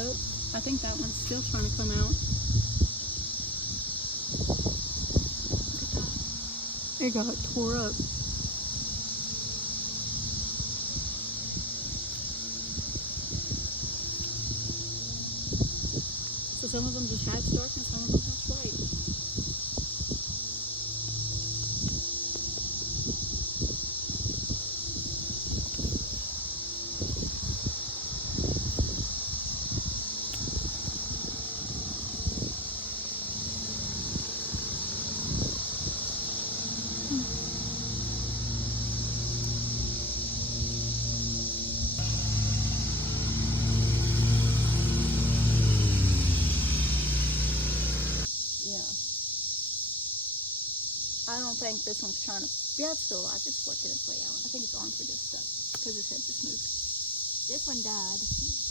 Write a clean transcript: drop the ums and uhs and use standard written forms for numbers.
coat. I think that one's still trying to come out. Look at that. It got tore up. So some of them just hatch dark and some of them hatch white. I don't think this one's trying to, yeah, it's still alive. It's working its way out. I think its arms are just stuck because its head just moved. This one died.